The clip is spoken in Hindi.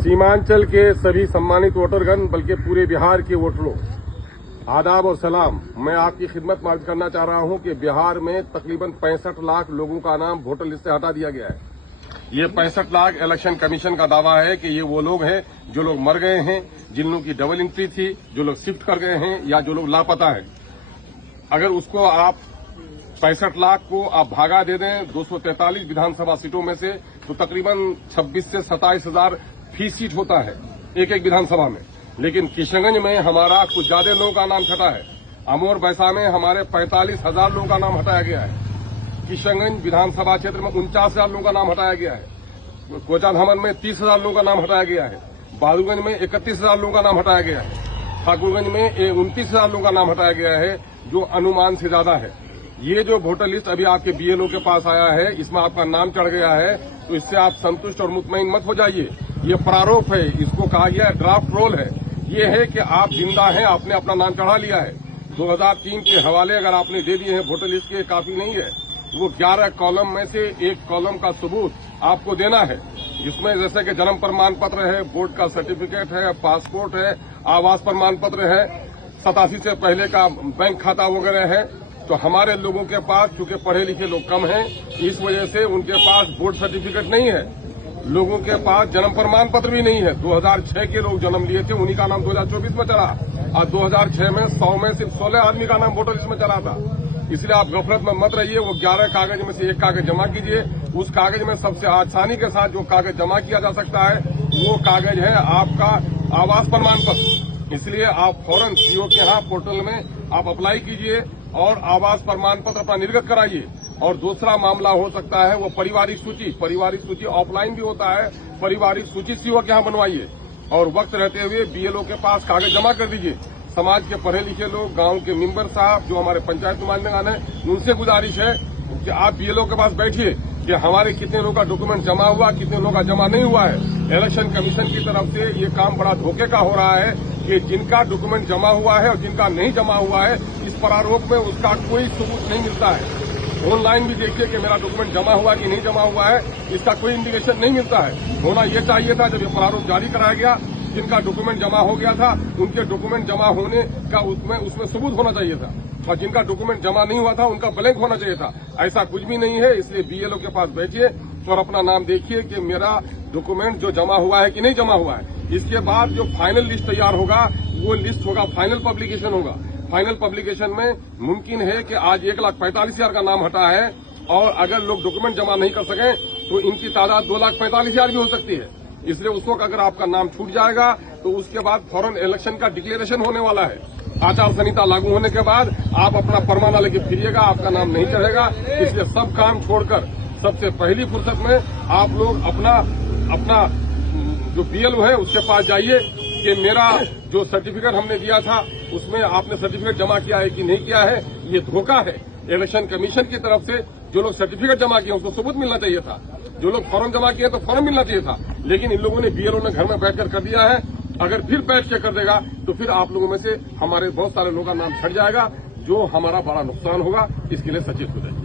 सीमांचल के सभी सम्मानित वोटरगण बल्कि पूरे बिहार के वोटरों, आदाब और सलाम। मैं आपकी खिदमत में अर्ज करना चाह रहा हूं कि बिहार में तकरीबन 65 लाख लोगों का नाम वोटर लिस्ट से हटा दिया गया है। ये 65 लाख इलेक्शन कमीशन का दावा है कि ये वो लोग हैं जो लोग मर गए हैं, जिन लोगों की डबल एंट्री थी, जो लोग शिफ्ट कर गए हैं या जो लोग लापता हैं। अगर उसको आप 65 लाख को आप भागा दे दें 243 विधानसभा सीटों में से, तो तकरीबन 26 से 27 हजार फी सीट होता है एक एक विधानसभा में। लेकिन किशनगंज में हमारा कुछ ज्यादा लोगों का नाम छटा है। अमोर बैसा में हमारे 45,000 लोगों का नाम हटाया गया है। किशनगंज विधानसभा क्षेत्र में 49,000 लोगों का नाम हटाया गया है। कोचाधामन में 30,000 लोगों का नाम हटाया गया है। बहादुरगंज में 31,000 लोगों का नाम हटाया गया है। ठाकुरगंज में 29,000 लोगों का नाम हटाया गया है, जो अनुमान से ज्यादा है। ये जो वोटर लिस्ट अभी आपके बीएलओ के पास आया है, इसमें आपका नाम चढ़ गया है, तो इससे आप संतुष्ट और मुतमईन मत हो जाइए। ये प्रारूप है, इसको कहा गया है ड्राफ्ट रोल है। ये है कि आप जिंदा हैं, आपने अपना नाम चढ़ा लिया है। 2003 के हवाले अगर आपने दे दिए हैं वोटर लिस्ट के, काफी नहीं है। वो 11 कॉलम में से एक कॉलम का सबूत आपको देना है, जिसमें जैसे कि जन्म प्रमाण पत्र है, बोर्ड का सर्टिफिकेट है, पासपोर्ट है, आवास प्रमाण पत्र है, 87 से पहले का बैंक खाता वगैरह है। तो हमारे लोगों के पास चूंकि पढ़े लिखे लोग कम हैं, इस वजह से उनके पास बोर्ड सर्टिफिकेट नहीं है। लोगों के पास जन्म प्रमाण पत्र भी नहीं है। 2006 के लोग जन्म लिए थे, उन्हीं का नाम 2024 में चला, और 2006 में 100 में सिर्फ 16 आदमी का नाम वोटर लिस्ट में चला था। इसलिए आप गफलत में मत रहिए। वो 11 कागज में से एक कागज जमा कीजिए। उस कागज में सबसे आसानी के साथ जो कागज जमा किया जा सकता है, वो कागज है आपका आवास प्रमाण पत्र। इसलिए आप फौरन सीओ के यहाँ पोर्टल में आप अप्लाई कीजिए और आवास प्रमाण पत्र अपना निर्गत कराइए। और दूसरा मामला हो सकता है वो पारिवारिक सूची ऑफलाइन भी होता है। पारिवारिक सूची सीओ के यहाँ बनवाइए और वक्त रहते हुए बीएलओ के पास कागज जमा कर दीजिए। समाज के पढ़े लिखे लोग, गांव के मेंबर साहब, जो हमारे पंचायत नुमाइंदगान है, उनसे गुजारिश है कि आप बीएलओ के पास बैठिए कि हमारे कितने लोगों का डॉक्यूमेंट जमा हुआ, कितने लोगों का जमा नहीं हुआ है। इलेक्शन कमीशन की तरफ से ये काम बड़ा धोखे का हो रहा है कि जिनका डॉक्यूमेंट जमा हुआ है और जिनका नहीं जमा हुआ है, इस प्रारूप में उसका कोई सबूत नहीं मिलता है। ऑनलाइन भी देखिए कि मेरा डॉक्यूमेंट जमा हुआ कि नहीं जमा हुआ है, इसका कोई इंडिकेशन नहीं मिलता है। होना ये चाहिए था जब ये प्रारूप जारी कराया गया, जिनका डॉक्यूमेंट जमा हो गया था उनके डॉक्यूमेंट जमा होने का उसमें सबूत होना चाहिए था, और जिनका डॉक्यूमेंट जमा नहीं हुआ था उनका ब्लैंक होना चाहिए था। ऐसा कुछ भी नहीं है। इसलिए बीएलओ के पास बैठिए और अपना नाम देखिए कि मेरा डॉक्यूमेंट जो जमा हुआ है कि नहीं जमा हुआ है। इसके बाद जो फाइनल लिस्ट तैयार होगा, वो लिस्ट होगा, फाइनल पब्लिकेशन होगा। फाइनल पब्लिकेशन में मुमकिन है कि आज 1,45,000 का नाम हटा है, और अगर लोग डॉक्यूमेंट जमा नहीं कर सके तो इनकी तादाद 2,45,000 भी हो सकती है। इसलिए उस वक्त अगर आपका नाम छूट जाएगा तो उसके बाद फौरन इलेक्शन का डिक्लेरेशन होने वाला है। आचार संहिता लागू होने के बाद आप अपना परमाना लेके फिरिएगा, आपका नाम नहीं चढ़ेगा। इसलिए सब काम छोड़कर सबसे पहली फुर्सत में आप लोग अपना जो बीएलओ है उसके पास जाइए कि मेरा जो सर्टिफिकेट हमने दिया था उसमें आपने सर्टिफिकेट जमा किया है कि नहीं किया है। ये धोखा है। इलेक्शन कमीशन की तरफ से जो लोग सर्टिफिकेट जमा किए उसको सबूत मिलना चाहिए था। जो लोग फॉर्म जमा किए तो फॉर्म मिलना चाहिए था। लेकिन इन लोगों ने बीएलओ ने घर में बैठकर कर दिया है। अगर फिर बैठ के कर देगा तो फिर आप लोगों में से हमारे बहुत सारे लोगों का नाम छट जाएगा, जो हमारा बड़ा नुकसान होगा। इसके लिए सचेत हो जाए।